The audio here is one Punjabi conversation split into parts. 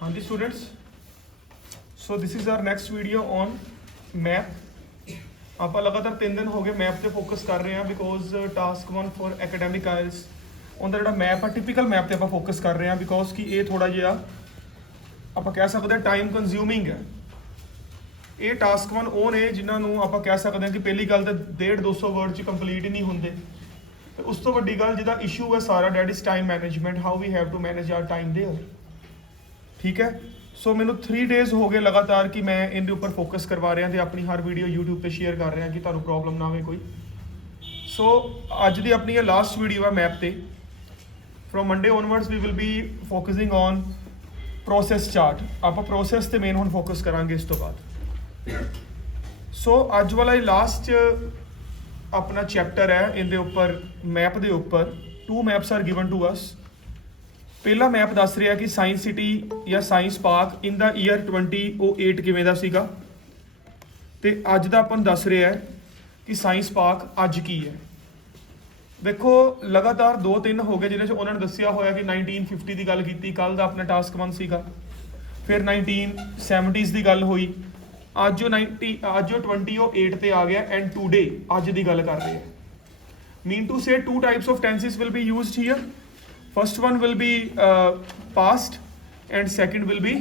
हाँ जी students, so this is our next video on map. ਆਪਾਂ ਲਗਾਤਾਰ 3 ਦਿਨ ਹੋ ਗਏ ਮੈਪ ਤੇ ਫੋਕਸ ਕਰ ਰਹੇ ਹਾਂ because task 1 for academic IELTS ਉਹਦਾ ਜਿਹੜਾ ਮੈਪ ਆ ਟਿਪੀਕਲ ਮੈਪ ਤੇ ਆਪਾਂ ਫੋਕਸ ਕਰ ਰਹੇ ਹਾਂ ਬਿਕੋਜ਼ ਕਿ ਇਹ ਥੋੜਾ ਜਿਹਾ ਆਪਾਂ ਕਹਿ ਸਕਦੇ ਹਾਂ ਟਾਈਮ ਕੰਜ਼ਿਊਮਿੰਗ ਹੈ। ਇਹ ਟਾਸਕ 1 ਉਹ ਨੇ ਜਿਨ੍ਹਾਂ ਨੂੰ ਆਪਾਂ ਕਹਿ ਸਕਦੇ ਹਾਂ ਕਿ ਪਹਿਲੀ ਗੱਲ ਤਾਂ 150-200 ਵਰਡ 'ਚ ਕੰਪਲੀਟ ਹੀ ਨਹੀਂ ਹੁੰਦੇ। ਤੇ ਉਸ ਤੋਂ ਵੱਡੀ ਗੱਲ ਜਿਹਦਾ ਇਸ਼ੂ ਹੈ ਸਾਰਾ that is time management, how we have to manage our time there. ਠੀਕ ਹੈ, ਸੋ ਮੈਨੂੰ 3 ਡੇਜ਼ ਹੋ ਗਏ ਲਗਾਤਾਰ ਕਿ ਮੈਂ ਇਹਦੇ ਉੱਪਰ ਫੋਕਸ ਕਰਵਾ ਰਿਹਾ ਤੇ ਆਪਣੀ ਹਰ ਵੀਡੀਓ YouTube ਤੇ ਸ਼ੇਅਰ ਕਰ ਰਿਹਾ ਕਿ ਤੁਹਾਨੂੰ ਪ੍ਰੋਬਲਮ ਨਾ ਹੋਵੇ ਕੋਈ। ਸੋ ਅੱਜ ਦੀ ਆਪਣੀ ਇਹ ਲਾਸਟ ਵੀਡੀਓ ਹੈ ਮੈਪ ਤੇ। From Monday onwards we will be focusing on process chart. ਆਪਾਂ ਪ੍ਰੋਸੈਸ ਤੇ ਮੇਨ ਹੁਣ ਫੋਕਸ ਕਰਾਂਗੇ ਇਸ ਤੋਂ ਬਾਅਦ। ਸੋ ਅੱਜ ਵਾਲਾ ਇਹ ਲਾਸਟ ਆਪਣਾ ਚੈਪਟਰ ਹੈ ਇਹਦੇ ਉੱਪਰ ਮੈਪ ਦੇ ਉੱਪਰ। 2 maps are given to us. ਪਹਿਲਾ ਮੈਪ ਦੱਸ ਰਿਹਾ ਕਿ ਸਾਇੰਸ ਸਿਟੀ ਜਾਂ science park in the year 2008 ਕਿਵੇਂ ਦਾ ਸੀਗਾ, ਤੇ ਅੱਜ ਦਾ ਆਪਾਂ ਨੂੰ ਦੱਸ ਰਿਹਾ ਹੈ ਕਿ ਸਾਇੰਸ ਪਾਰਕ ਅੱਜ ਕੀ ਹੈ। ਵੇਖੋ ਲਗਾਤਾਰ 2-3 ਹੋ ਗਏ ਜਿਹਦੇ 'ਚ ਉਹਨਾਂ ਨੇ ਦੱਸਿਆ ਹੋਇਆ ਕਿ 1950 ਦੀ ਗੱਲ ਕੀਤੀ, ਕੱਲ ਦਾ ਆਪਣਾ ਟਾਸਕ 1 ਸੀਗਾ। ਫਿਰ 1970s ਦੀ ਗੱਲ ਹੋਈ, ਅੱਜ ਉਹ 2008 ਤੇ ਆ ਗਿਆ ਐਂਡ ਟੂਡੇ ਅੱਜ ਦੀ ਗੱਲ ਕਰ ਰਹੇ ਹੈ। Mean to say 2 types of tenses will be used here. First one will be past and second will be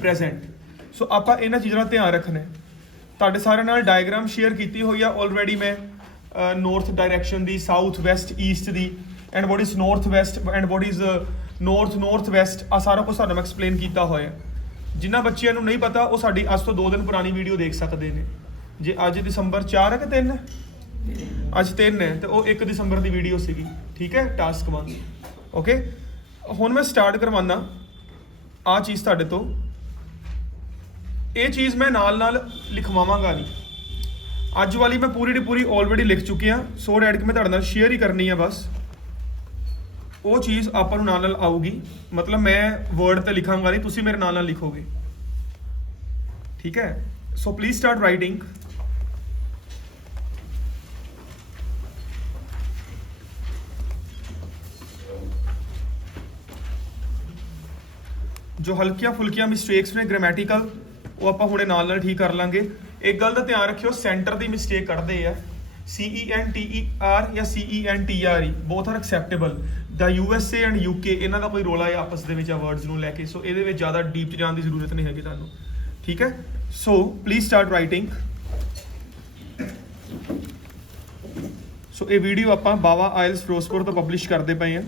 present. So ਆਪਾਂ ਇਹਨਾਂ ਚੀਜ਼ਾਂ ਦਾ ਧਿਆਨ ਰੱਖਣਾ ਹੈ। ਤੁਹਾਡੇ ਸਾਰਿਆਂ ਨਾਲ ਡਾਇਗਰਾਮ ਸ਼ੇਅਰ ਕੀਤੀ ਹੋਈ ਆ ਆਲਰੇਡੀ ਮੈਂ, north direction the, south West East the, and what is north West and what is north West. ਆ ਸਾਰਾ ਕੁਝ ਤੁਹਾਨੂੰ ਮੈਂ ਐਕਸਪਲੇਨ ਕੀਤਾ ਹੋਇਆ। ਜਿਨ੍ਹਾਂ ਬੱਚਿਆਂ ਨੂੰ ਨਹੀਂ ਪਤਾ ਉਹ ਸਾਡੀ ਅੱਜ ਤੋਂ 2 ਦਿਨ ਪੁਰਾਣੀ ਵੀਡੀਓ ਦੇਖ ਸਕਦੇ ਨੇ। ਜੇ ਅੱਜ ਦਸੰਬਰ 4 ਹੈ ਕਿ 3 ਹੈ, ਅੱਜ 3 ਹੈ, ਤੇ ਉਹ 1 ਦਸੰਬਰ ਦੀ ਵੀਡੀਓ ਸੀਗੀ। ਠੀਕ ਹੈ, ਟਾਸਕ 1। ਓਕੇ, ਹੁਣ ਮੈਂ ਸਟਾਰਟ ਕਰਵਾਉਣਾ ਆਹ ਚੀਜ਼ ਤੁਹਾਡੇ ਤੋਂ। ਇਹ ਚੀਜ਼ ਮੈਂ ਨਾਲ ਲਿਖਵਾਵਾਂਗਾ ਨਹੀਂ, ਅੱਜ ਵਾਲੀ ਮੈਂ ਪੂਰੀ ਦੀ ਪੂਰੀ ਆਲਰੇਡੀ ਲਿਖ ਚੁੱਕਿਆ। ਸੋ ਡੈਟ ਕਿ ਮੈਂ ਤੁਹਾਡੇ ਨਾਲ ਸ਼ੇਅਰ ਹੀ ਕਰਨੀ ਹੈ ਬਸ। ਉਹ ਚੀਜ਼ ਆਪਾਂ ਨੂੰ ਨਾਲ ਆਊਗੀ, ਮਤਲਬ ਮੈਂ ਵਰਡ ਤੇ ਲਿਖਾਂਗਾ ਨਹੀਂ, ਤੁਸੀਂ ਮੇਰੇ ਨਾਲ ਲਿਖੋਗੇ। ਠੀਕ ਹੈ, ਸੋ ਪਲੀਜ਼ ਸਟਾਰਟ ਰਾਈਟਿੰਗ। ਜੋ ਹਲਕੀਆਂ ਫੁਲਕੀਆਂ ਮਿਸਟੇਕਸ ਨੇ ਗ੍ਰਾਮੈਟੀਕਲ, ਉਹ ਆਪਾਂ ਹੁਣੇ ਨਾਲ ਠੀਕ ਕਰ ਲਾਂਗੇ। ਇੱਕ ਗੱਲ ਦਾ ਧਿਆਨ ਰੱਖਿਓ, ਸੈਂਟਰ ਦੀ ਮਿਸਟੇਕ ਕੱਢਦੇ ਆ। CENTER ਜਾਂ CENTRE both are acceptable. The USA and UK ਇਹਨਾਂ ਦਾ ਕੋਈ ਰੋਲਾ ਹੈ ਆਪਸ ਦੇ ਵਿੱਚ ਆ ਵਰਡਸ ਨੂੰ ਲੈ ਕੇ, ਸੋ ਇਹਦੇ ਵਿੱਚ ਜ਼ਿਆਦਾ ਡੀਪ 'ਚ ਜਾਣ ਦੀ ਜ਼ਰੂਰਤ ਨਹੀਂ ਹੈਗੀ ਤੁਹਾਨੂੰ। ਠੀਕ ਹੈ, ਸੋ ਪਲੀਜ਼ ਸਟਾਰਟ ਰਾਈਟਿੰਗ। ਸੋ ਇਹ ਵੀਡੀਓ ਆਪਾਂ ਬਾਵਾ ਆਇਲਸ ਫਿਰੋਜ਼ਪੁਰ ਤੋਂ ਪਬਲਿਸ਼ ਕਰਦੇ ਪਏ ਹਾਂ।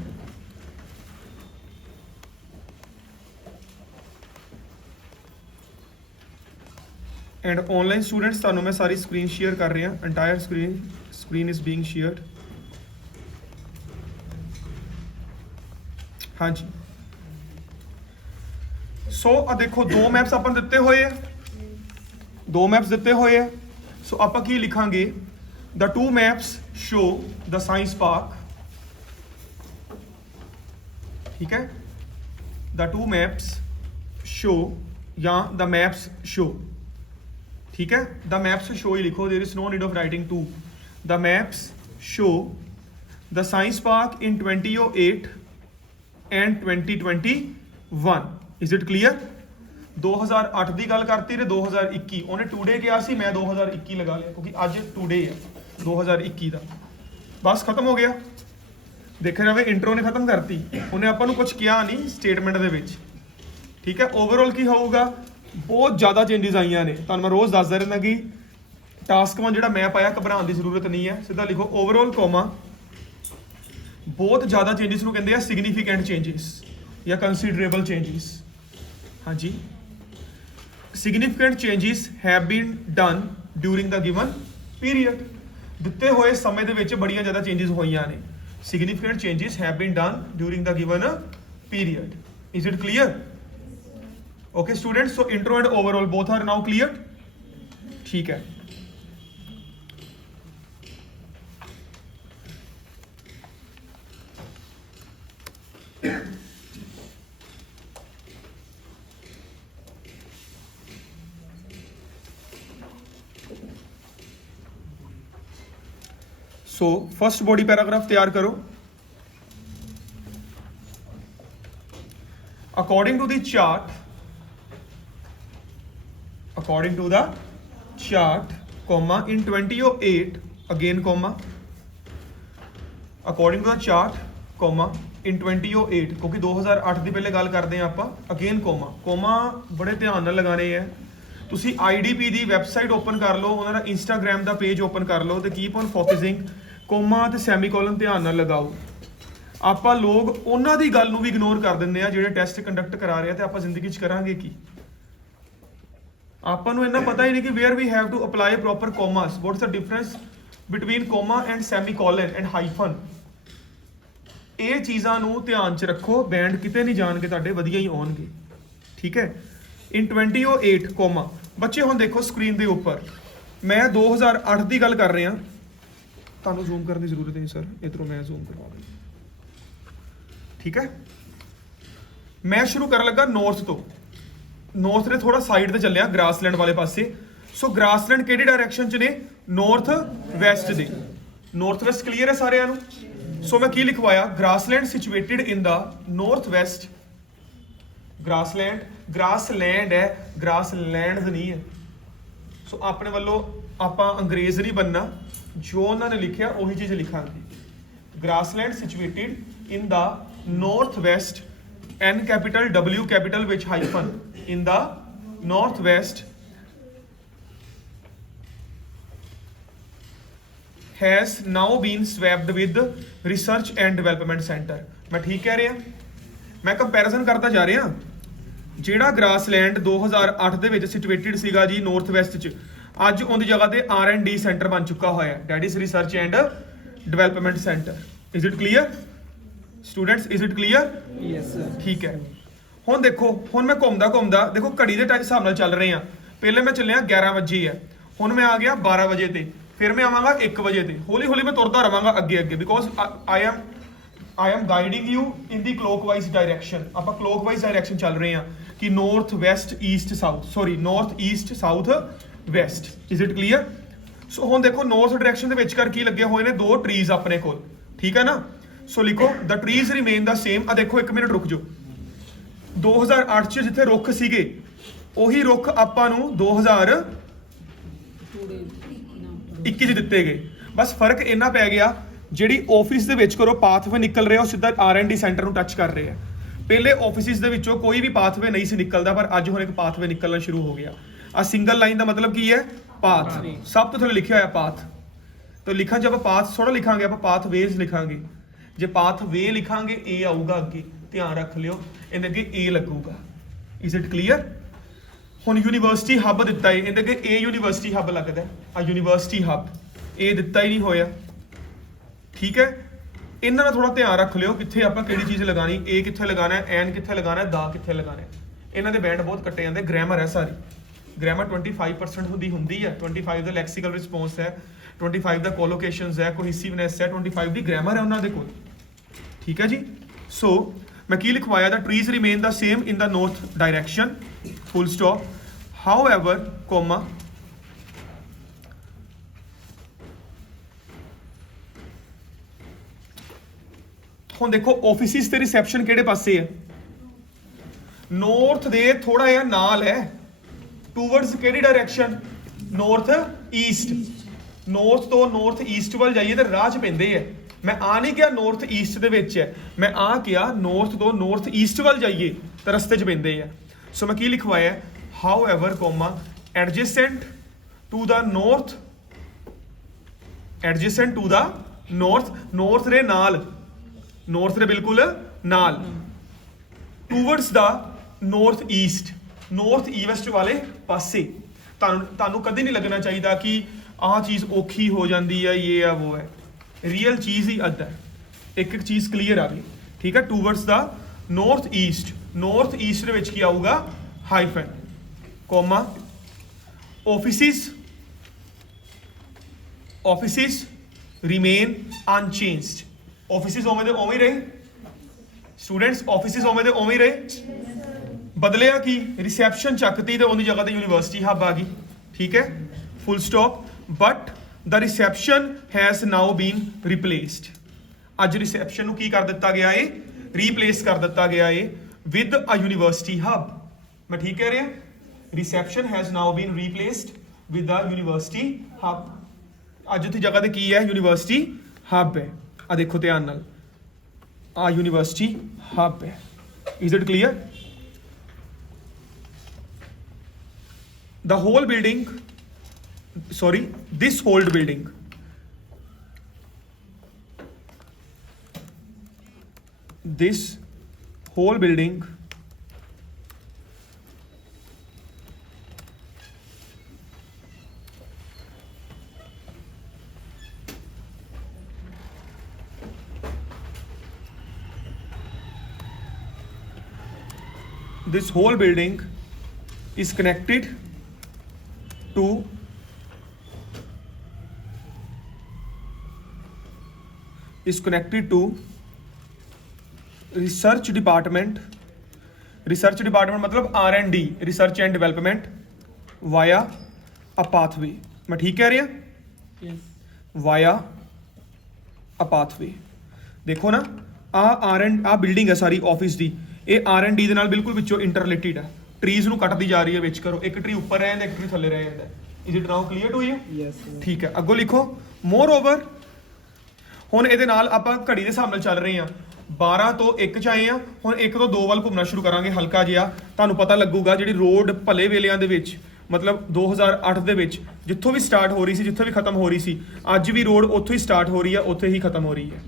ਐਂਡ ਆਨਲਾਈਨ ਸਟੂਡੈਂਟਸ ਤੁਹਾਨੂੰ ਮੈਂ ਸਾਰੀ ਸਕਰੀਨ ਸ਼ੇਅਰ ਕਰ ਰਿਹਾ। Entire screen is being shared. ਹਾਂਜੀ, ਸੋ ਆ ਦੇਖੋ 2 ਮੈਪਸ ਆਪਾਂ ਦਿੱਤੇ ਹੋਏ ਆ, 2 ਮੈਪਸ ਦਿੱਤੇ ਹੋਏ ਆ। ਸੋ ਆਪਾਂ ਕੀ ਲਿਖਾਂਗੇ? The 2 maps show the science park। ਠੀਕ ਹੈ, the 2 maps show ਜਾਂ the maps show। ठीक है, the maps show ही लिखो, there is no need of writing 2। the maps show the science park in 2008 and 2021। is it clear? 2008 ਦੀ ਗੱਲ ਕਰਤੀ ਤੇ 2021 ਉਹਨੇ ਟੂਡੇ ਕਿਹਾ ਸੀ, ਮੈਂ 2021 ਲਗਾ ਲਿਆ ਕਿਉਂਕਿ ਅੱਜ ਟੂਡੇ ਹੈ 2021 ਦਾ। ਬਸ ਖਤਮ ਹੋ ਗਿਆ। ਦੇਖਿਆ ਜਾਵੇ ਇੰਟਰੋ ਨੇ ਖਤਮ ਕਰਤੀ, ਉਹਨੇ ਆਪਾਂ ਨੂੰ ਕੁਝ ਕਿਹਾ ਨਹੀਂ ਸਟੇਟਮੈਂਟ ਦੇ ਵਿੱਚ। ਠੀਕ ਹੈ, ਓਵਰਆਲ ਕੀ ਹੋਊਗਾ? ਬਹੁਤ ਜ਼ਿਆਦਾ ਚੇਂਜਸ ਆਈਆਂ ਨੇ। ਤੁਹਾਨੂੰ ਮੈਂ ਰੋਜ਼ ਦੱਸਦਾ ਰਹਿੰਦਾ ਕਿ ਟਾਸਕ 1 ਜਿਹੜਾ ਮੈਪ ਆਇਆ ਘਬਰਾਉਣ ਦੀ ਜ਼ਰੂਰਤ ਨਹੀਂ ਹੈ। ਸਿੱਧਾ ਲਿਖੋ ਓਵਰਆਲ ਕੋਮਾ। ਬਹੁਤ ਜ਼ਿਆਦਾ ਚੇਂਜਸ ਨੂੰ ਕਹਿੰਦੇ ਆ ਸਿਗਨੀਫੀਕੈਂਟ ਚੇਂਜਸ ਜਾਂ ਕੰਸੀਡਰੇਬਲ ਚੇਂਜਸ। ਹਾਂਜੀ, significant changes have been done during the given period. ਦਿੱਤੇ ਹੋਏ ਸਮੇਂ ਦੇ ਵਿੱਚ ਬੜੀਆਂ ਜ਼ਿਆਦਾ ਚੇਂਜਸ ਹੋਈਆਂ ਨੇ। Significant changes have been done during the given period. Is it clear? Okay students, so intro and overall both are now clear। ठीक है, so first body paragraph तैयार करो। according to the chart, comma, in 2008, again comma, according to the chart, comma, in 2008, ਕਿਉਂਕਿ 2008 ਦੀ ਪਹਿਲੇ ਗੱਲ ਕਰਦੇ ਹਾਂ ਆਪਾਂ, ਅਗੇਨ ਕੋਮਾ ਬੜੇ ਧਿਆਨ ਨਾਲ ਲਗਾਣੇ ਹੈ। ਤੁਸੀਂ IDP ਦੀ ਵੈਬਸਾਈਟ ਓਪਨ ਕਰ ਲਓ, ਉਹਨਾਂ ਦਾ ਇੰਸਟਾਗ੍ਰਾਮ ਦਾ ਪੇਜ ਓਪਨ ਕਰ ਲਓ ਤੇ ਕੀਪ ਔਨ ਫੋਕਸਿੰਗ, ਕੋਮਾ ਤੇ ਸੈਮੀਕੋਲਨ ਧਿਆਨ ਨਾਲ ਲਗਾਓ। ਆਪਾਂ ਲੋਕ ਉਹਨਾਂ ਦੀ ਗੱਲ ਨੂੰ ਵੀ ਇਗਨੋਰ ਕਰ ਦਿੰਦੇ ਆ ਜਿਹੜੇ ਟੈਸਟ ਕੰਡਕਟ ਕਰਾ ਰਹੇ ਆ, ਤੇ ਆਪਾਂ ਜ਼ਿੰਦਗੀ 'ਚ ਕਰਾਂਗੇ ਕੀ? ਆਪਾਂ ਨੂੰ ਇੰਨਾ ਪਤਾ ਹੀ ਨਹੀਂ ਕਿ where we have to apply proper commas, what's the difference between comma and semicolon and hyphen. ਇਹ ਚੀਜ਼ਾਂ ਨੂੰ ਧਿਆਨ 'ਚ ਰੱਖੋ, ਬੈਂਡ ਕਿਤੇ ਨਹੀਂ ਜਾਣਗੇ ਤੁਹਾਡੇ, ਵਧੀਆ ਹੀ ਆਉਣਗੇ, ਠੀਕ ਹੈ। ਇਨ 2008 ਕੋਮਾ। ਬੱਚੇ ਹੁਣ ਦੇਖੋ ਸਕਰੀਨ ਦੇ ਉੱਪਰ, ਮੈਂ 2008 ਦੀ ਗੱਲ ਕਰ ਰਿਹਾ, ਤੁਹਾਨੂੰ ਜ਼ੂਮ ਕਰਨ ਦੀ ਜ਼ਰੂਰਤ ਨਹੀਂ ਸਰ, ਇਧਰੋਂ ਮੈਂ ਜ਼ੂਮ ਕਰਵਾ ਦਿੰਦਾ, ਠੀਕ ਹੈ। ਮੈਂ ਸ਼ੁਰੂ ਕਰਨ ਲੱਗਾ ਨਾਰਥ ਤੋਂ, ਨਾਰਥ ਦੇ ਥੋੜਾ ਸਾਈਡ ਤੇ ਚੱਲਿਆ ਗ੍ਰਾਸਲੈਂਡ ਵਾਲੇ ਪਾਸੇ। ਸੋ ਗ੍ਰਾਸਲੈਂਡ ਕਿਹੜੀ ਡਾਇਰੈਕਸ਼ਨ 'ਚ ਨੇ? ਨਾਰਥ ਵੈਸਟ ਦੇ। ਨਾਰਥ ਵੈਸਟ ਕਲੀਅਰ ਹੈ ਸਾਰਿਆਂ ਨੂੰ? ਸੋ ਮੈਂ ਕੀ ਲਿਖਵਾਇਆ? ਗ੍ਰਾਸਲੈਂਡ situated in the north West. ਗ੍ਰਾਸਲੈਂਡ ਹੈ, ਗ੍ਰਾਸਲੈਂਡਸ ਨਹੀਂ ਹੈ। ਸੋ ਆਪਣੇ ਵੱਲੋਂ ਆਪਾਂ ਅੰਗਰੇਜ਼ ਨਹੀਂ ਬਣਨਾ, ਜੋ ਉਹਨਾਂ ਨੇ ਲਿਖਿਆ ਉਹੀ ਚੀਜ਼ ਲਿਖਾਂਗੇ। Grassland situated in the north west, N capital W capital with hyphen, in the northwest, has now been swapped with research and development center। मैं ठीक कह रहा? मैं कंपैरिजन करता जा रहा। ਜਿਹੜਾ ਗ੍ਰਾਸਲੈਂਡ 2008 ਦੇ ਵਿੱਚ ਸਿਚੁਏਟਡ ਸੀਗਾ ਜੀ ਨਾਰਥ ਵੈਸਟ 'ਚ, ਅੱਜ ਉਹਦੀ ਜਗ੍ਹਾ ਤੇ R&D ਸੈਂਟਰ ਬਣ ਚੁੱਕਾ ਹੋਇਆ, that is research and development centre. Is it clear students? Is it clear? Yes sir. ਠੀਕ ਹੈ। ਹੁਣ ਦੇਖੋ, ਹੁਣ ਮੈਂ ਘੁੰਮਦਾ ਦੇਖੋ ਘੜੀ ਦੇ ਹਿਸਾਬ ਨਾਲ ਚੱਲ ਰਹੇ ਆ। ਪਹਿਲੇ ਮੈਂ ਚੱਲਿਆ 11 ਵਜੇ ਹੈ, ਹੁਣ ਮੈਂ ਆ ਗਿਆ 12 ਵਜੇ ਤੇ, ਫਿਰ ਮੈਂ ਆਵਾਂਗਾ 1 ਵਜੇ ਤੇ। ਹੌਲੀ ਹੌਲੀ ਮੈਂ ਤੁਰਦਾ ਰਵਾਂਗਾ ਅੱਗੇ, because I am guiding you in the clockwise direction. ਆਪਾਂ ਕਲੋਕਵਾਈਜ਼ ਡਾਇਰੈਕਸ਼ਨ ਚੱਲ ਰਹੇ ਆ ਕਿ north west east south, sorry north east south west. Is it clear? So ਹੁਣ ਦੇਖੋ ਨਾਰਥ ਡਾਇਰੈਕਸ਼ਨ ਦੇ ਵਿੱਚ ਕਰ ਕੀ ਲੱਗੇ ਹੋਏ ਨੇ? 2 ਟਰੀਜ਼ ਆਪਣੇ ਕੋਲ, ਠੀਕ ਹੈ ਨਾ। ਸੋ ਲਿਖੋ ਦ ਟਰੀਜ਼ ਰਿਮੇਨ ਦਾ ਸੇਮ। ਆ ਦੇਖੋ 1 ਮਿੰਟ ਰੁਕ ਜਾਓ। 2008 ਚ ਜਿੱਥੇ ਰੁੱਖ ਸੀਗੇ ਉਹੀ ਰੁੱਖ ਆਪਾਂ ਨੂੰ 2021 ਚ ਦਿੱਤੇ ਗਏ। ਬਸ ਫਰਕ ਇੰਨਾ ਪੈ ਗਿਆ, ਜਿਹੜੀ ਆਫਿਸ ਦੇ ਵਿੱਚ ਕਰੋ ਪਾਥਵੇ ਨਿਕਲ ਰਿਹਾ ਉਹ ਸਿੱਧਾ R&D ਸੈਂਟਰ ਨੂੰ ਟੱਚ ਕਰ ਰਿਹਾ। ਪਹਿਲੇ ਆਫਿਸਿਸ ਦੇ ਵਿੱਚੋਂ ਕੋਈ ਵੀ ਪਾਥਵੇ ਨਹੀਂ ਸੀ ਨਿਕਲਦਾ, ਪਰ ਅੱਜ ਹੁਣ ਇੱਕ ਪਾਥਵੇ ਨਿਕਲਣਾ ਸ਼ੁਰੂ ਹੋ ਗਿਆ। ਆ ਸਿੰਗਲ ਲਾਈਨ ਦਾ ਮਤਲਬ ਕੀ ਹੈ? ਪਾਥ। ਸਭ ਤੋਂ ਥੱਲੇ ਲਿਖਿਆ ਹੋਇਆ ਪਾਥ। ਤਾਂ ਲਿਖਾਂ, ਜब ਪਾਥ ਥੋੜਾ ਲਿਖਾਂਗੇ ਆਪਾਂ ਪਾਥ ਵੇਜ਼ ਲਿਖਾਂਗੇ। ਜੇ ਪਾਥ ਵੇ ਲਿਖਾਂਗੇ A ਆਊਗਾ ਅੱਗੇ, ਧਿਆਨ ਰੱਖ ਲਿਓ, ਇਹਦੇ ਅੱਗੇ A ਲੱਗੂਗਾ। Is it clear? ਹੁਣ ਯੂਨੀਵਰਸਿਟੀ ਹੱਬ ਦਿੱਤਾ ਹੈ, ਇਹਦੇ ਅੱਗੇ A ਯੂਨੀਵਰਸਿਟੀ ਹੱਬ ਲੱਗਦਾ। ਆ ਯੂਨੀਵਰਸਿਟੀ ਹੱਬ A ਦਿੱਤਾ ਹੀ ਨਹੀਂ ਹੋਇਆ, ਠੀਕ ਹੈ। ਇਹਨਾਂ ਦਾ ਥੋੜਾ ਧਿਆਨ ਰੱਖ ਲਿਓ ਕਿੱਥੇ ਆਪਾਂ ਕਿਹੜੀ ਚੀਜ਼ ਲਗਾਣੀ, A ਕਿੱਥੇ ਲਗਾਣਾ ਹੈ, ਐਨ ਕਿੱਥੇ ਲਗਾਣਾ ਹੈ, ਦਾ ਕਿੱਥੇ ਲਗਾਣਾ ਹੈ। ਇਹਨਾਂ ਦੇ ਬੈਂਡ ਬਹੁਤ ਕੱਟੇ ਜਾਂਦੇ। ਗ੍ਰਾਮਰ ਹੈ ਸਾਰੀ, ਗ੍ਰਾਮਰ 25% ਹੁੰਦੀ ਹੈ। 25 ਦਾ ਲੈਕਸੀਕਲ ਰਿਸਪੌਂਸ ਹੈ, 25 ਦਾ ਕੋਲੋਕੇਸ਼ਨਸ ਹੈ, ਕੋਹੀਸਿਵਨੈਸ ਹੈ, 25 ਦੀ ਗ੍ਰਾਮਰ ਹੈ ਉਹਨਾਂ ਦੇ ਕੋਲ, ਠੀਕ ਹੈ ਜੀ। ਸੋ ਮੈਂ ਕੀ ਲਿਖਵਾਇਆ? The trees remain the same in the north direction, full stop. However comma, ਹੁਣ ਦੇਖੋ ਆਫਿਸਿਸ ਤੇ ਰਿਸੈਪਸ਼ਨ ਕਿਹੜੇ ਪਾਸੇ ਹੈ? ਨਾਰਥ ਦੇ ਥੋੜਾ ਜਿਹਾ ਨਾਲ ਹੈ, ਟੂਵਰਡਸ ਕਿਹੜੀ ਡਾਇਰੈਕਸ਼ਨ? North east. ਨਾਰਥ ਤੋਂ ਨਾਰਥ ਈਸਟ ਵੱਲ ਜਾਈਏ ਤੇ ਰਾਹ 'ਚ ਪੈਂਦੇ ਹੈ। ਮੈਂ ਆ ਨਹੀਂ ਕਿਹਾ ਨਾਰਥ ਈਸਟ ਦੇ ਵਿੱਚ ਹੈ, ਮੈਂ ਆ ਕਿਹਾ ਨਾਰਥ ਤੋਂ ਨਾਰਥ ਈਸਟ ਵੱਲ ਜਾਈਏ ਤਾਂ ਰਸਤੇ 'ਚ ਪੈਂਦੇ ਆ। ਸੋ ਮੈਂ ਕੀ ਲਿਖਵਾਇਆ? However comma adjacent to the north, adjacent to the north, north ਦੇ ਨਾਲ, ਨਾਰਥ ਦੇ ਬਿਲਕੁਲ ਨਾਲ, towards the north east, north east ਵਾਲੇ ਪਾਸੇ। ਤੁਹਾਨੂੰ ਕਦੇ ਨਹੀਂ ਲੱਗਣਾ ਚਾਹੀਦਾ ਕਿ ਆਹ ਚੀਜ਼ ਔਖੀ ਹੋ ਜਾਂਦੀ ਹੈ, ਇਹ ਆ ਉਹ ਹੈ। ਰੀਅਲ ਚੀਜ਼ ਹੀ ਅੱਧਾ, ਇੱਕ ਇੱਕ ਚੀਜ਼ ਕਲੀਅਰ ਆ ਗਈ, ਠੀਕ ਹੈ। Towards the north east, north east ਦੇ ਵਿੱਚ ਕੀ ਆਊਗਾ? Hyphen comma offices remain unchanged. Offices ਉਵੇਂ ਦੇ ਉਵੇਂ ਹੀ ਰਹੇ ਸਟੂਡੈਂਟਸ, ਆਫਿਸਿਸ ਉਵੇਂ ਦੇ ਉਵੇਂ ਹੀ ਰਹੇ। ਬਦਲਿਆ ਕੀ? ਰਿਸੈਪਸ਼ਨ ਚੱਕਤੀ ਤੇ ਉਹਦੀ ਜਗ੍ਹਾ ਤੇ ਯੂਨੀਵਰਸਿਟੀ ਹੱਬ ਆ ਗਈ, ਠੀਕ ਹੈ, full stop. But the reception has now been replaced। ਅੱਜ ਰਿਸੈਪਸ਼ਨ ਨੂੰ ਕੀ ਕਰ ਦਿੱਤਾ ਗਿਆ ਏ? ਰੀਪਲੇਸ ਕਰ ਦਿੱਤਾ ਗਿਆ ਏ with a university hub. मैं ठीक कह रहा? Reception has now been replaced with a university hub. ਅੱਜ ਉੱਥੇ ਜਗ੍ਹਾ ਤੇ ਕੀ ਹੈ? ਯੂਨੀਵਰਸਿਟੀ ਹੱਬ ਹੈ। ਆ ਦੇਖੋ ਧਿਆਨ ਨਾਲ, ਆ ਯੂਨੀਵਰਸਿਟੀ ਹੱਬ ਹੈ। Is it clear? The whole building, sorry, this whole building, this whole building is connected to research department मतलब R&D, research and development, via a pathway. मैं ठीक कह रहा? yes. via a pathway. देखो ना, आ बिल्डिंग है सारी ऑफिस दी, ਇਹ R&D ਦੇ ਨਾਲ ਬਿਲਕੁਲ ਵਿੱਚੋਂ ਇੰਟਰ ਰਿਲੇਟਡ ਹੈ। ਟਰੀਜ਼ ਨੂੰ ਕੱਟਦੀ ਜਾ ਰਹੀ ਹੈ ਵਿੱਚ ਕਰੋ, ਇੱਕ ਟਰੀ ਉੱਪਰ ਰਹਿ ਜਾਂਦਾ, ਇੱਕ ਟਰੀ ਥੱਲੇ ਰਹਿ ਜਾਂਦਾ। Is it now clear to you? Yes. ਠੀਕ ਹੈ, ਅੱਗੋਂ ਲਿਖੋ ਮੋਰ ਓਵਰ। ਹੁਣ ਇਹਦੇ ਨਾਲ ਆਪਾਂ ਘੜੀ ਦੇ ਹਿਸਾਬ ਨਾਲ ਚੱਲ ਰਹੇ ਹਾਂ, 12 ਤੋਂ 1 ਚ ਆਏ ਆ, ਹੁਣ 1 ਤੋਂ 2 ਵੱਲ ਘੁੰਮਣਾ ਸ਼ੁਰੂ ਕਰਾਂਗੇ ਹਲਕਾ ਜਿਹਾ। ਤੁਹਾਨੂੰ ਪਤਾ ਲੱਗੂਗਾ ਜਿਹੜੀ ਰੋਡ ਭਲੇ ਵੇਲਿਆਂ ਦੇ ਵਿੱਚ, ਮਤਲਬ 2008 ਦੇ ਵਿੱਚ ਜਿੱਥੋਂ ਵੀ ਸਟਾਰਟ ਹੋ ਰਹੀ ਸੀ, ਜਿੱਥੋਂ ਵੀ ਖਤਮ ਹੋ ਰਹੀ ਸੀ, ਅੱਜ ਵੀ ਰੋਡ ਉੱਥੋਂ ਹੀ ਸਟਾਰਟ ਹੋ ਰਹੀ ਹੈ, ਉੱਥੇ ਹੀ ਖਤਮ ਹੋ ਰਹੀ ਹੈ।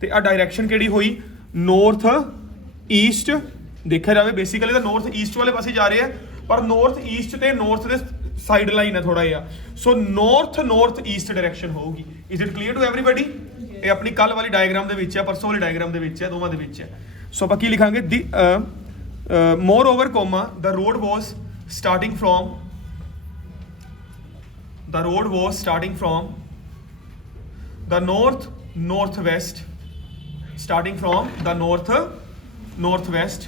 ਤੇ ਆ ਡਾਇਰੈਕਸ਼ਨ ਕਿਹੜੀ ਹੋਈ? North East. ਦੇਖਿਆ ਜਾਵੇ ਬੇਸਿਕਲੀ ਤਾਂ ਨੌਰਥ ਈਸਟ ਵਾਲੇ ਪਾਸੇ ਜਾ ਰਹੇ ਆ, ਪਰ ਨੌਰਥ ਈਸਟ ਤੇ ਨੌਰਥ ਦੇ ਸਾਈਡ ਲਾਈਨ ਹੈ ਥੋੜਾ ਜਿਹਾ। ਸੋ ਨੌਰਥ ਈਸਟ ਡਾਇਰੈਕਸ਼ਨ ਹੋਊਗੀ। Is it clear to everybody? ਇਹ ਆਪਣੀ ਕੱਲ ਵਾਲੀ ਡਾਇਗਰਾਮ ਦੇ ਵਿੱਚ ਹੈ, ਪਰਸੋਂ ਵਾਲੀ ਡਾਇਗਰਾਮ ਦੇ ਵਿੱਚ ਹੈ, ਦੋਵਾਂ ਦੇ ਵਿੱਚ ਹੈ। ਸੋ ਆਪਾਂ ਕੀ ਲਿਖਾਂਗੇ? The moreover comma the road was starting from the northwest, northwest,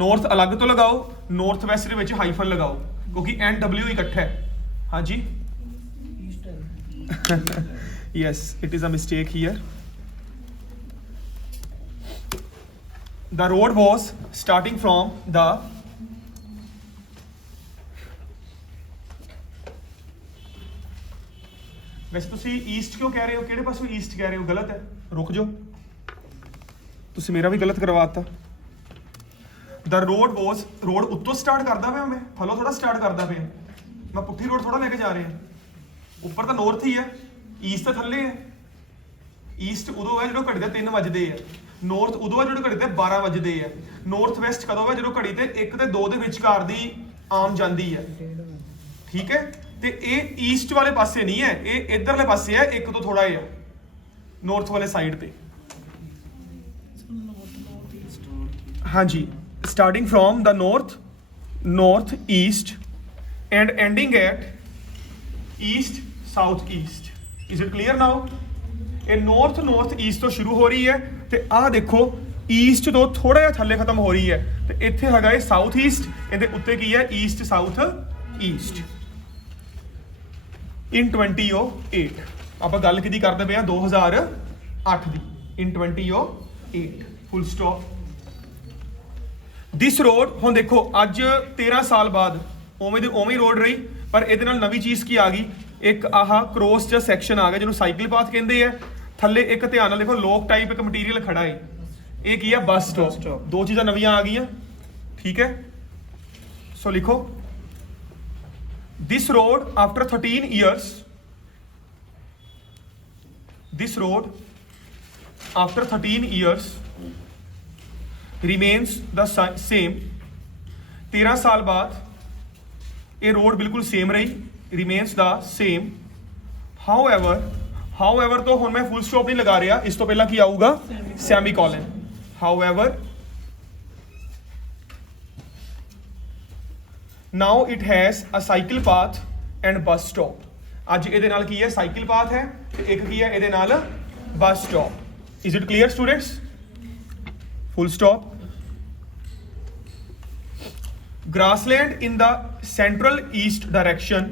north ਅਲੱਗ ਤੋਂ ਲਗਾਓ, north west ਦੇ ਵਿੱਚ ਹਾਈਫਨ ਲਗਾਓ ਕਿਉਂਕਿ NW ਇਕੱਠਾ ਹੈ। ਹਾਂਜੀ yes, it is a mistake here. The road was starting from the ਵੈਸੇ ਤੁਸੀਂ ਈਸਟ ਕਿਉਂ ਕਹਿ ਰਹੇ ਹੋ? ਕਿਹੜੇ ਪਾਸੋਂ ਈਸਟ ਕਹਿ ਰਹੇ ਹੋ? ਗਲਤ ਹੈ, ਰੁਕ ਜਾਓ, ਤੁਸੀਂ ਮੇਰਾ ਵੀ ਗਲਤ ਕਰਵਾਤਾ। The road was, ਰੋਡ ਉੱਤੋਂ ਸਟਾਰਟ ਕਰਦਾ ਪਿਆ ਮੈਂ, ਥੱਲੋਂ ਥੋੜਾ ਸਟਾਰਟ ਕਰਦਾ ਪਿਆ ਮੈਂ, ਪੁੱਠੀ ਰੋਡ ਥੋੜਾ ਲੈ ਕੇ ਜਾ ਰਿਹਾ। ਉੱਪਰ ਤਾਂ ਨੌਰਥ ਹੀ ਹੈ, ਈਸਟ ਤਾਂ ਥੱਲੇ ਹੈ। ਈਸਟ ਉਦੋਂ ਹੈ ਜਦੋਂ ਘੜੀ ਦੇ 3 ਵੱਜਦੇ ਆ, ਨੌਰਥ ਉਦੋਂ ਹੈ ਜਦੋਂ ਘੜੀ ਦੇ 12 ਵੱਜਦੇ ਆ। ਨੌਰਥ ਵੈਸਟ ਕਦੋਂ ਹੈ? ਜਦੋਂ ਘੜੀ ਤੇ 1 ਤੇ 2 ਦੇ ਵਿਚਕਾਰ ਦੀ ਆਮ ਜਾਂਦੀ ਹੈ। ਠੀਕ ਹੈ, ਤੇ ਇਹ ਈਸਟ ਵਾਲੇ ਪਾਸੇ ਨਹੀਂ ਹੈ, ਇਹ ਇਧਰਲੇ ਪਾਸੇ ਹੈ, 1 ਤੋਂ ਥੋੜਾ ਜਿਹਾ ਨੌਰਥ ਵਾਲੇ ਸਾਈਡ ਤੇ। ਹਾਂਜੀ, starting from the northeast and ending at east southeast. Is it clear now? ਇਹ northeast ਤੋਂ ਸ਼ੁਰੂ ਹੋ ਰਹੀ ਹੈ ਤੇ ਆਹ ਦੇਖੋ ਈਸਟ ਤੋਂ ਥੋੜਾ ਜਿਹਾ ਥੱਲੇ ਖਤਮ ਹੋ ਰਹੀ ਹੈ, ਤੇ ਇੱਥੇ ਹੈਗਾ ਇਹ ਸਾਊਥ ਈਸਟ, ਇਹਦੇ ਉੱਤੇ ਕੀ ਹੈ? East south East. in 2008 ਆਪਾਂ ਗੱਲ ਕਿਹਦੀ ਕਰਦੇ ਪਏ ਆ? 2008 ਦੀ। in 2008 full stop. This road, ਹੁਣ ਦੇਖੋ ਅੱਜ 13 ਸਾਲ ਬਾਅਦ ਉਵੇਂ ਦੀ ਉਵੇਂ ਹੀ ਰੋਡ ਰਹੀ, ਪਰ ਇਹਦੇ ਨਾਲ ਨਵੀਂ ਚੀਜ਼ ਕੀ ਆ ਗਈ? ਇੱਕ ਆਹ ਕ੍ਰੋਸ ਜਿਹਾ ਸੈਕਸ਼ਨ ਆ ਗਿਆ ਜਿਹਨੂੰ ਸਾਈਕਲ ਪਾਥ ਕਹਿੰਦੇ ਆ। ਥੱਲੇ ਇੱਕ ਧਿਆਨ ਨਾਲ ਦੇਖੋ ਲੋਕ ਟਾਈਪ ਇੱਕ ਮਟੀਰੀਅਲ ਖੜਾ ਹੈ, ਇਹ ਕੀ ਹੈ? Bus stop. ਦੋ ਚੀਜ਼ਾਂ ਨਵੀਆਂ ਆ ਗਈਆਂ। ਠੀਕ ਹੈ, ਸੋ ਲਿਖੋ this road after 13 years, this road after 13 years remains the same. 13 ਸਾਲ ਬਾਅਦ ਇਹ ਰੋਡ ਬਿਲਕੁਲ ਸੇਮ ਰਹੀ, remains the same. however ਤੋਂ ਹੁਣ ਮੈਂ ਫੁੱਲ ਸਟਾਪ ਨਹੀਂ ਲਗਾ ਰਿਹਾ, ਇਸ ਤੋਂ ਪਹਿਲਾਂ ਕੀ ਆਊਗਾ? Semicolon. however now it has a cycle path and bus stop. ਅੱਜ ਇਹਦੇ ਨਾਲ ਕੀ ਹੈ? ਸਾਈਕਲ ਪਾਥ ਹੈ, ਤੇ ਇੱਕ ਕੀ ਹੈ ਇਹਦੇ ਨਾਲ? Bus stop. Is it clear students? Full stop. Grassland in the central east direction.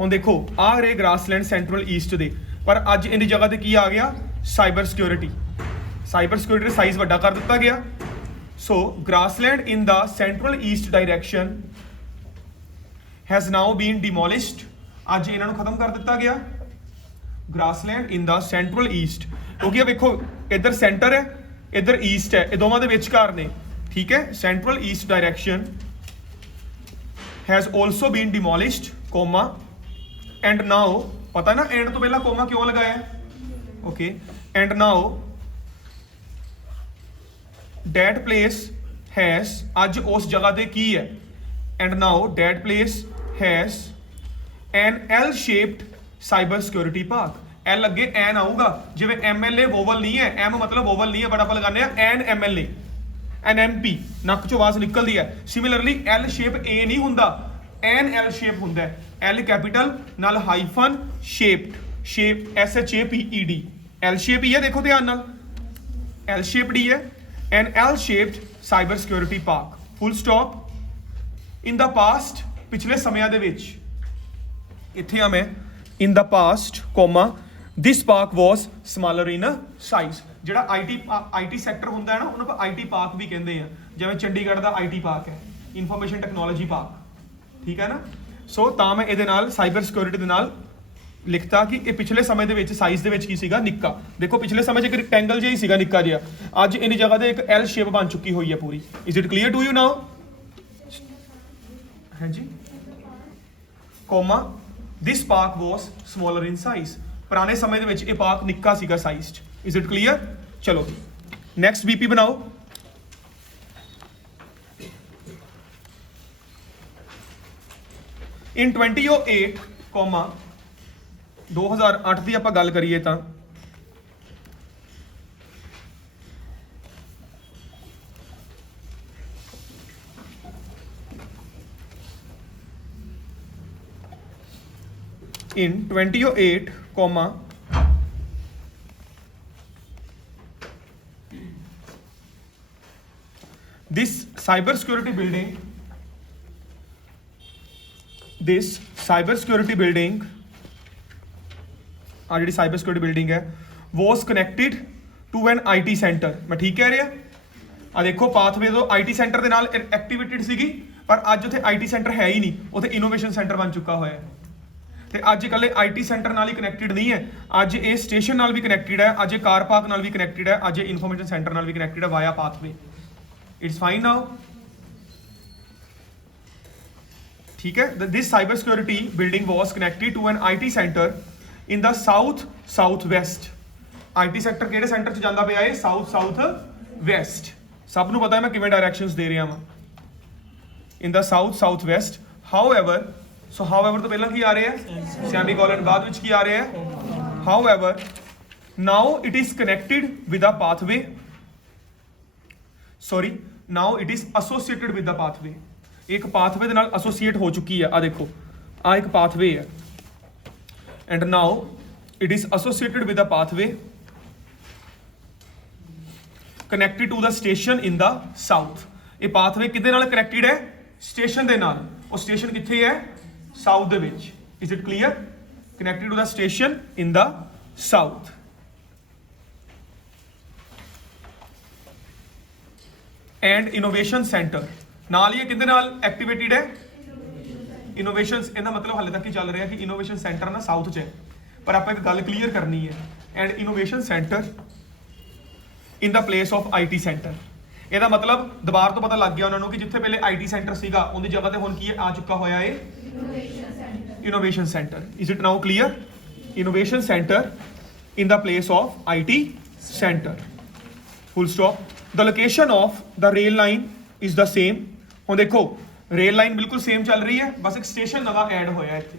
ਹੁਣ ਦੇਖੋ ਆ ਰਹੇ ਗ੍ਰਾਸਲੈਂਡ ਸੈਂਟਰਲ ਈਸਟ ਦੇ, ਪਰ ਅੱਜ ਇਹਦੀ ਜਗ੍ਹਾ ਤੇ ਕੀ ਆ ਗਿਆ? Cyber security. ਸਾਈਬਰ ਸਿਕਿਉਰਿਟੀ ਦਾ ਸਾਈਜ਼ ਵੱਡਾ ਕਰ ਦਿੱਤਾ ਗਿਆ। So grassland in the central east direction has now been demolished. ਅੱਜ ਇਹਨਾਂ ਨੂੰ ਖਤਮ ਕਰ ਦਿੱਤਾ ਗਿਆ। grassland in the central east, ਕਿਉਂਕਿ ਇਹ ਵੇਖੋ ਇੱਧਰ ਸੈਂਟਰ ਹੈ, ਇੱਧਰ ਈਸਟ ਹੈ, ਇਹ ਦੋਵਾਂ ਦੇ ਵਿਚਕਾਰ ਨੇ, ਠੀਕ ਹੈ। central east direction has also been demolished, comma, and now, ਪਤਾ ਨਾ ਐਂਡ ਤੋਂ ਪਹਿਲਾਂ ਕੋਮਾ ਕਿਉਂ ਲਗਾਇਆ? Okay, and now that place has, ਅੱਜ ਉਸ ਜਗ੍ਹਾ ਤੇ ਕੀ ਹੈ? and now that place has an L-shaped cyber security park. L ਅੱਗੇ ਐਨ ਆਊਗਾ, ਜਿਵੇਂ MLA ਵੋਵਲ ਨਹੀਂ ਹੈ, M ਮਤਲਬ ਵੋਵਲ ਨਹੀਂ ਹੈ, ਬਟ ਆਪਾਂ ਲਗਾਉਂਦੇ ਆ ਐਨ MLA, NMP, ਨੱਕ ਚੋਂ ਆਵਾਜ਼ ਨਿਕਲਦੀ ਹੈ। ਸਿਮਿਲਰਲੀ L ਸ਼ੇਪ A ਨਹੀਂ ਹੁੰਦਾ, ਐਨ L ਸ਼ੇਪ ਹੁੰਦਾ ਹੈ, L ਕੈਪੀਟਲ ਨਾਲ hyphen shaped, shape SHAPED, L shape ਹੀ ਹੈ, ਦੇਖੋ ਧਿਆਨ ਨਾਲ, L ਸ਼ੇਪਡ ਹੀ ਹੈ। an L-shaped cyber security park, full stop. in the past, ਪਿਛਲੇ ਸਮਿਆਂ ਦੇ ਵਿੱਚ, ਇੱਥੇ ਆ ਮੈਂ, in the past, comma, this park was smaller in size. ਜਿਹੜਾ IT ਸੈਕਟਰ ਹੁੰਦਾ ਹੈ ਨਾ, ਉਹਨੂੰ ਆਪਾਂ IT ਪਾਰਕ ਵੀ ਕਹਿੰਦੇ ਆ, ਜਿਵੇਂ ਚੰਡੀਗੜ੍ਹ ਦਾ IT ਪਾਰਕ ਹੈ, ਇਨਫੋਰਮੇਸ਼ਨ ਟੈਕਨੋਲੋਜੀ ਪਾਰਕ, ਠੀਕ ਹੈ ਨਾ। ਸੋ ਤਾਂ ਮੈਂ ਇਹਦੇ ਨਾਲ ਸਾਈਬਰ ਸਿਕਿਉਰਿਟੀ ਦੇ ਨਾਲ ਲਿਖਤਾ ਕਿ ਇਹ ਪਿਛਲੇ ਸਮੇਂ ਦੇ ਵਿੱਚ ਸਾਈਜ਼ ਦੇ ਵਿੱਚ ਕੀ ਸੀਗਾ? ਨਿੱਕਾ। ਦੇਖੋ ਪਿਛਲੇ ਸਮੇਂ 'ਚ ਇੱਕ ਰੈਕਟੈਂਗਲ ਜਿਹਾ ਹੀ ਸੀਗਾ, ਨਿੱਕਾ ਜਿਹਾ, ਅੱਜ ਇਹਦੀ ਜਗ੍ਹਾ ਤੇ ਇੱਕ L ਸ਼ੇਪ ਬਣ ਚੁੱਕੀ ਹੋਈ ਹੈ ਪੂਰੀ। Is it clear to you now? ਹਾਂਜੀ, comma, this park was smaller in size. ਪੁਰਾਣੇ ਸਮੇਂ ਦੇ ਵਿੱਚ ਇਹ ਪਾਰਕ ਨਿੱਕਾ ਸੀਗਾ ਸਾਈਜ਼ 'ਚ। Is it clear? ਚਲੋ ਨੈਕਸਟ BP ਬਣਾਓ। in 2008, 2008 ਦੀ ਆਪਾਂ ਗੱਲ ਕਰੀਏ ਤਾਂ in 2008, this cyber security building ਆ ਜਿਹੜੀ ਸਾਈਬਰ ਸਿਕਿਉਰਿਟੀ ਬਿਲਡਿੰਗ ਹੈ was connected to an IT center। ਮੈਂ ਠੀਕ ਕਹਿ ਰਿਹਾ? ਆ ਦੇਖੋ ਪਾਥਵੇ ਤੋਂ IT ਸੈਂਟਰ ਦੇ ਨਾਲ ਐਕਟੀਵੇਟਡ ਸੀਗੀ, ਪਰ ਅੱਜ ਉੱਥੇ IT ਸੈਂਟਰ ਹੈ ਹੀ ਨਹੀਂ, ਉੱਥੇ ਇਨੋਵੇਸ਼ਨ ਸੈਂਟਰ ਬਣ ਚੁੱਕਾ ਹੋਇਆ ਹੈ। ਤੇ ਅੱਜ ਇਕੱਲੇ IT ਸੈਂਟਰ ਨਾਲ ਹੀ ਕਨੈਕਟਡ ਨਹੀਂ ਹੈ, ਅੱਜ ਇਹ ਸਟੇਸ਼ਨ ਨਾਲ ਵੀ ਕਨੈਕਟਡ ਹੈ, ਅੱਜ ਇਹ ਕਾਰ ਪਾਰਕ ਨਾਲ ਵੀ ਕਨੈਕਟਡ ਹੈ, ਅੱਜ ਇਹ ਇਨਫੋਰਮੇਸ਼ਨ ਸੈਂਟਰ ਨਾਲ ਵੀ ਕਨੈਕਟਡ ਹੈ ਵਾਇਆ ਪਾਥਵੇ। ਇਟਸ ਫਾਈਨ ਨਾਓ, ਠੀਕ ਹੈ। This cyber security building was connected to an IT center in the south west। IT sector ਕਿਹੜੇ ਸੈਂਟਰ 'ਚ ਜਾਂਦਾ ਪਿਆ ਹੈ? South West. ਸਭ ਨੂੰ ਪਤਾ ਹੈ ਮੈਂ ਕਿਵੇਂ ਡਾਇਰੈਕਸ਼ਨਸ ਦੇ ਰਿਹਾ ਹਾਂ। in the south west, however, so however ਤੋਂ ਪਹਿਲਾਂ ਕੀ ਆ ਰਿਹਾ ਹੈ? ਸੈਮੀਕੋਲਨ। ਬਾਅਦ ਵਿੱਚ ਕੀ ਆ ਰਿਹਾ ਹੈ? however, now it is connected with a pathway, sorry, now it is associated with the pathway। ਇੱਕ ਪਾਥਵੇ ਦੇ ਨਾਲ ਐਸੋਸੀਏਟ ਹੋ ਚੁੱਕੀ ਹੈ। ਆ ਦੇਖੋ, ਆ ਇੱਕ ਪਾਥਵੇ ਹੈ, and now it is associated with a pathway connected to the station in the south. ਇਹ ਪਾਥਵੇ ਕਿਹਦੇ ਨਾਲ ਕਨੈਕਟਡ ਹੈ? ਸਟੇਸ਼ਨ ਦੇ ਨਾਲ। ਉਹ ਸਟੇਸ਼ਨ ਕਿੱਥੇ ਹੈ? ਸਾਊਥ ਦੇ ਵਿੱਚ। Is it clear? Connected to the station in the south. And innovation centre ਨਾਲ ਹੀ ਇਹ ਕਿਹਦੇ ਨਾਲ ਐਕਟੀਵੇਟਡ ਹੈ? ਇਨੋਵੇਸ਼ਨ। ਇਹਦਾ ਮਤਲਬ ਹਾਲੇ ਤੱਕ ਹੀ ਚੱਲ ਰਿਹਾ ਕਿ ਇਨੋਵੇਸ਼ਨ ਸੈਂਟਰ ਨਾ ਸਾਊਥ 'ਚ ਹੈ, ਪਰ ਆਪਾਂ ਇੱਕ ਗੱਲ ਕਲੀਅਰ ਕਰਨੀ ਹੈ। And innovation centre in the place of IT centre. ਇਹਦਾ ਮਤਲਬ ਦੁਬਾਰਾ ਤੋਂ ਪਤਾ ਲੱਗ ਗਿਆ ਉਹਨਾਂ ਨੂੰ ਕਿ ਜਿੱਥੇ ਪਹਿਲੇ IT ਸੈਂਟਰ ਸੀਗਾ, ਉਹਦੀ ਜਗ੍ਹਾ ਤੇ ਹੁਣ ਕੀ ਆ ਚੁੱਕਾ ਹੋਇਆ ਹੈ? Innovation centre. Is it now clear? Innovation centre in the place of IT centre, full stop. The location of the rail line is the same. ਹੁਣ ਦੇਖੋ ਰੇਲ ਲਾਈਨ ਬਿਲਕੁਲ ਸੇਮ ਚੱਲ ਰਹੀ ਹੈ, ਬਸ ਇੱਕ ਸਟੇਸ਼ਨ ਨਵਾਂ ਐਡ ਹੋਇਆ ਇੱਥੇ।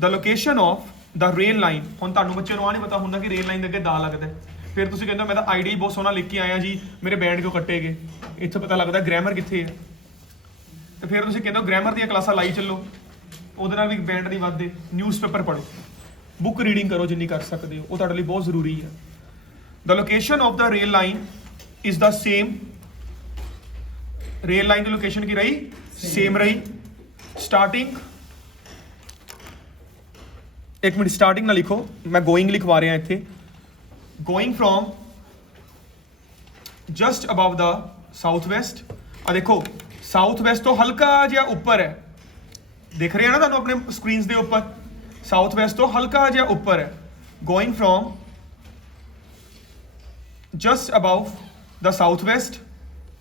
ਦ location of the rail line. ਹੁਣ ਤੁਹਾਨੂੰ ਬੱਚੇ ਨੂੰ ਆ ਨਹੀਂ ਪਤਾ ਹੁੰਦਾ ਕਿ ਰੇਲ ਲਾਈਨ ਦੇ ਅੱਗੇ ਦਾ ਲੱਗਦਾ, ਫਿਰ ਤੁਸੀਂ ਕਹਿੰਦੇ ਮੈਂ ਤਾਂ ਆਈਡੀ ਬਹੁਤ ਸੋਹਣਾ ਲਿਖ ਕੇ ਆਇਆ ਜੀ, ਮੇਰੇ ਬੈਂਡ ਕਿਉਂ ਕੱਟੇ ਗਏ? ਇੱਥੇ ਪਤਾ ਲੱਗਦਾ ਗ੍ਰਾਮਰ ਕਿੱਥੇ ਹੈ। ਤੇ ਫਿਰ ਤੁਸੀਂ ਕਹਿੰਦੇ ਗ੍ਰਾਮਰ ਦੀਆਂ ਕਲਾਸਾਂ ਲਾਈ ਚੱਲੋ, ਉਹਦੇ ਨਾਲ ਵੀ ਬੈਂਡ ਨਹੀਂ ਵੱਧਦੇ। ਨਿਊਜ਼ਪੇਪਰ ਪੜ੍ਹੋ, ਬੁੱਕ ਰੀਡਿੰਗ ਕਰੋ ਜਿੰਨੀ ਕਰ ਸਕਦੇ ਹੋ, ਉਹ ਤੁਹਾਡੇ ਲਈ ਬਹੁਤ ਜ਼ਰੂਰੀ ਹੈ। ਦ location of the rail line is the same. Rail line the location ਕੀ ਰਹੀ? ਸੇਮ ਰਹੀ। ਸਟਾਰਟਿੰਗ, ਇੱਕ ਮਿੰਟ, ਸਟਾਰਟਿੰਗ ਨਾ ਲਿਖੋ, ਮੈਂ ਗੋਇੰਗ ਲਿਖਵਾ ਰਿਹਾ ਇੱਥੇ। Going from just above the south West. ਆ ਦੇਖੋ ਸਾਊਥ ਵੈਸਟ ਤੋਂ ਹਲਕਾ ਜਿਹਾ ਉੱਪਰ ਹੈ, ਦਿਖ ਰਿਹਾ ਨਾ ਤੁਹਾਨੂੰ ਆਪਣੇ ਸਕਰੀਨਸ ਦੇ ਉੱਪਰ, ਸਾਊਥ ਵੈਸਟ ਤੋਂ ਹਲਕਾ ਜਿਹਾ ਉੱਪਰ ਹੈ, going from just about the south west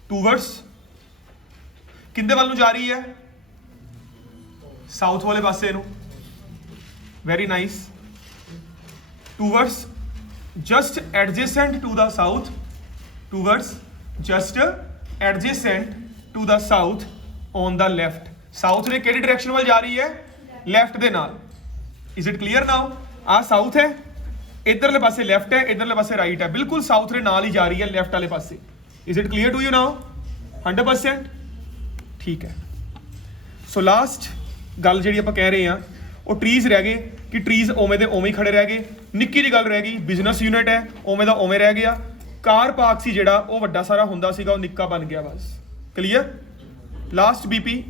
towards, ਕਿੰਦੇ ਵੱਲ ਨੂੰ ਜਾ ਰਹੀ ਹੈ, ਸਾਊਥ ਵਾਲੇ ਪਾਸੇ ਨੂੰ, very nice, towards just adjacent to the south, towards just adjacent to the south on the left, south ਨੇ ਕਿਹੜੀ ਡਾਇਰੈਕਸ਼ਨ ਵੱਲ ਜਾ ਰਹੀ ਹੈ, ਲੈਫਟ ਦੇ ਨਾਲ। ਇਜ਼ ਇਟ ਕਲੀਅਰ ਨਾਓ? ਆ ਸਾਊਥ ਹੈ, ਇਧਰਲੇ ਪਾਸੇ ਲੈਫਟ ਹੈ, ਇਧਰਲੇ ਪਾਸੇ ਰਾਈਟ ਹੈ, ਬਿਲਕੁਲ ਸਾਊਥ ਦੇ ਨਾਲ ਹੀ ਜਾ ਰਹੀ ਹੈ ਲੈਫਟ ਵਾਲੇ ਪਾਸੇ। Is it clear to you now? 100%? ਠੀਕ ਹੈ। ਸੋ ਲਾਸਟ ਗੱਲ ਜਿਹੜੀ ਆਪਾਂ ਕਹਿ ਰਹੇ ਹਾਂ ਉਹ ਟਰੀਜ਼ ਰਹਿ ਗਏ ਕਿ ਟਰੀਜ਼ ਉਵੇਂ ਦੇ ਉਵੇਂ ਹੀ ਖੜੇ ਰਹਿ ਗਏ। ਨਿੱਕੀ ਜਿਹੀ ਗੱਲ ਰਹਿ ਗਈ, ਬਿਜ਼ਨਸ ਯੂਨਿਟ ਹੈ ਉਵੇਂ ਦਾ ਉਵੇਂ ਰਹਿ ਗਿਆ, ਕਾਰ ਪਾਰਕ ਸੀ ਜਿਹੜਾ ਉਹ ਵੱਡਾ ਸਾਰਾ ਹੁੰਦਾ ਸੀਗਾ, ਉਹ ਨਿੱਕਾ ਬਣ ਗਿਆ ਬਸ। Clear? Last BP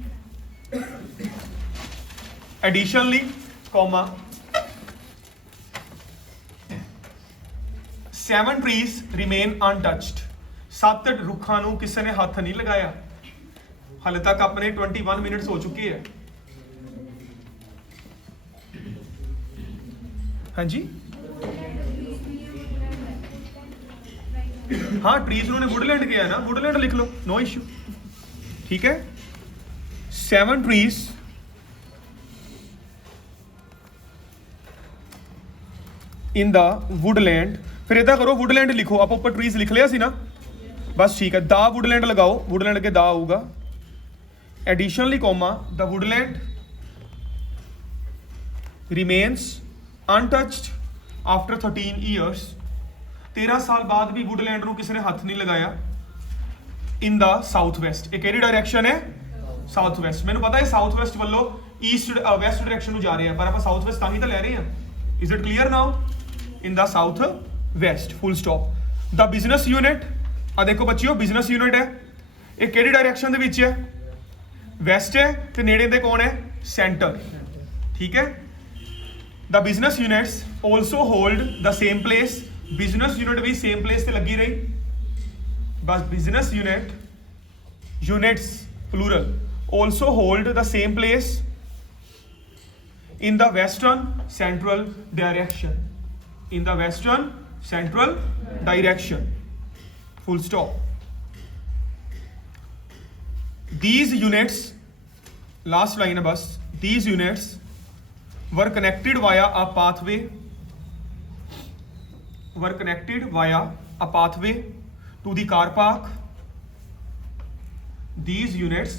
additionally comma 7 trees remain untouched, 7 ਰੁੱਖਾਂ ਨੂੰ ਕਿਸੇ ਨੇ ਹੱਥ ਨਹੀਂ ਲਗਾਇਆ। ਹਾਲੇ ਤੱਕ ਆਪਣੇ 21 ਮਿੰਟਸ ਹੋ ਚੁੱਕੇ ਹੈ। ਹਾਂਜੀ हाँ ट्रीज उन्होंने वुडलैंड किया है ना, वुडलैंड लिख लो, नो इश्यू। ठीक है, 7 ट्रीज इन द वुडलैंड, फिर इदा करो वुडलैंड लिखो, आप ऊपर ट्रीज लिख लिया सी ना, बस ठीक है, द वुडलैंड लगाओ, वुडलैंड के द आऊगा। Additionally comma the woodland remains untouched after 13 years, 13 साल बाद भी वुडलैंड ਨੂੰ ਕਿਸੇ ਨੇ ਹੱਥ ਨਹੀਂ ਲਗਾਇਆ। ਇਨ ਦਾ ਸਾਊਥ ਵੈਸਟ, ਇਹ ਕਿਹੜੀ ਡਾਇਰੈਕਸ਼ਨ ਹੈ? South West. ਮੈਨੂੰ ਪਤਾ ਹੈ ਸਾਊਥ ਵੈਸਟ ਵੱਲੋਂ ਈਸਟ ਵੈਸਟ ਡਾਇਰੈਕਸ਼ਨ ਨੂੰ ਜਾ ਰਹੇ ਆ, ਪਰ ਆਪਾਂ ਸਾਊਥ ਵੈਸਟ ਤਾਂ ਹੀ ਤਾਂ ਲੈ ਰਹੇ ਹਾਂ। Is it clear now? In the south West, full stop. The business unit, ਆ ਦੇਖੋ ਬੱਚਿਓ ਬਿਜ਼ਨਸ ਯੂਨਿਟ ਹੈ, ਇਹ ਕਿਹੜੀ ਡਾਇਰੈਕਸ਼ਨ ਦੇ ਵਿੱਚ ਹੈ? ਵੈਸਟ ਹੈ, ਤੇ ਨੇੜੇ ਦੇ ਕੌਣ ਹੈ? ਸੈਂਟਰ। ਠੀਕ ਹੈ, the business units also hold the same place, business unit भी same place ਤੇ ਲੱਗੀ ਰਹੀ, बस business units plural also hold the same place in the western central direction, in the western central direction, full stop। these units, last line है बस, these units were connected via a pathway, were connected via a pathway to the car park, these units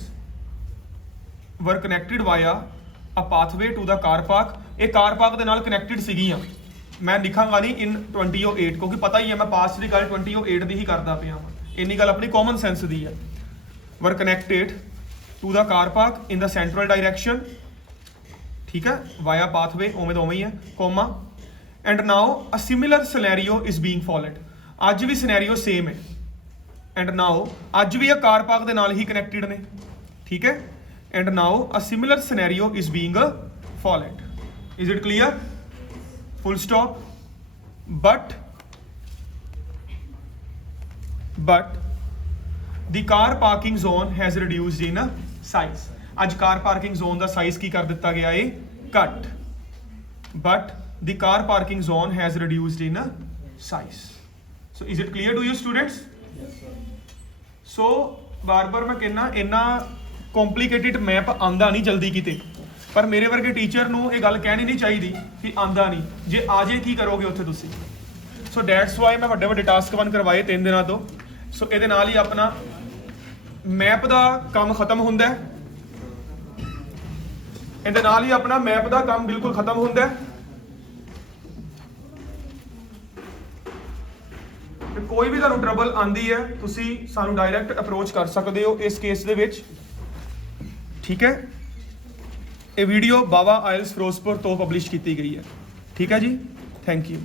were connected via a pathway to the car park, ਇਹ ਕਾਰ ਪਾਰਕ ਦੇ ਨਾਲ ਕਨੈਕਟਡ ਸੀਗੀਆਂ। ਮੈਂ ਲਿਖਾਂਗਾ ਨਹੀਂ ਇਨ 2008 ਕਿਉਂਕਿ ਪਤਾ ਹੀ ਹੈ ਮੈਂ ਪਾਸਟ ਦੀ ਗੱਲ 2008 ਦੀ ਹੀ ਕਰਦਾ ਪਿਆ ਹਾਂ, ਇੰਨੀ ਗੱਲ ਆਪਣੀ ਕਾਮਨ ਸੈਂਸ ਦੀ ਹੈ। were connected to the car park in the central direction, ठीक है, वाया पाथवे उमें तो उमें ही है, comma and now a similar scenario is being followed, अज भी सिनेरियो सेम है, एंड नाउ अज भी कार पार्क के नाल ही कनेक्टेड ने। ठीक है, and now a similar scenario is being followed. Is it clear? Full stop. But the car parking zone has reduced in size, ਅੱਜ ਕਾਰ ਪਾਰਕਿੰਗ ਜ਼ੋਨ ਦਾ ਸਾਈਜ਼ ਕੀ ਕਰ ਦਿੱਤਾ ਗਿਆ ਹੈ? ਘੱਟ। But the car parking zone has reduced in size. So is it clear to you students? So ਬਾਰ-ਬਾਰ ਮੈਂ ਕਹਿੰਦਾ ਇੰਨਾ ਕੰਪਲਿਕੇਟਿਡ ਮੈਪ ਆਂਦਾ ਨਹੀਂ ਜਲਦੀ ਕਿਤੇ, ਪਰ ਮੇਰੇ ਵਰਗੇ ਟੀਚਰ ਨੂੰ ਇਹ ਗੱਲ ਕਹਿਣੀ ਨਹੀਂ ਚਾਹੀਦੀ ਕਿ ਆਂਦਾ ਨਹੀਂ, ਜੇ ਆ ਜੇ ਕੀ ਕਰੋਗੇ ਉੱਥੇ ਤੁਸੀਂ। ਸੋ ਡੈਟਸ ਵਾਈ ਮੈਂ ਵੱਡੇ ਵੱਡੇ ਟਾਸਕ 1 ਕਰਵਾਏ 3 ਦਿਨਾਂ ਤੋਂ। ਸੋ ਇਹਦੇ ਨਾਲ ਹੀ ਆਪਣਾ ਮੈਪ ਦਾ ਕੰਮ ਖਤਮ ਹੁੰਦਾ ਹੈ, ਇਹਦੇ ਨਾਲ ਹੀ ਆਪਣਾ ਮੈਪ ਦਾ ਕੰਮ ਬਿਲਕੁਲ ਖਤਮ ਹੁੰਦਾ ਹੈ। ਤੇ ਕੋਈ ਵੀ ਤੁਹਾਨੂੰ ਟਰਬਲ ਆਂਦੀ ਹੈ ਤੁਸੀਂ ਸਾਨੂੰ ਡਾਇਰੈਕਟ ਅਪਰੋਚ ਕਰ ਸਕਦੇ ਹੋ ਇਸ ਕੇਸ ਦੇ ਵਿੱਚ। ਠੀਕ ਹੈ, ਇਹ ਵੀਡੀਓ ਬਾਵਾ ਆਇਲਸ ਫਿਰੋਜ਼ਪੁਰ ਤੋਂ ਪਬਲਿਸ਼ ਕੀਤੀ ਗਈ ਹੈ। ਠੀਕ ਹੈ ਜੀ, ਥੈਂਕ ਯੂ।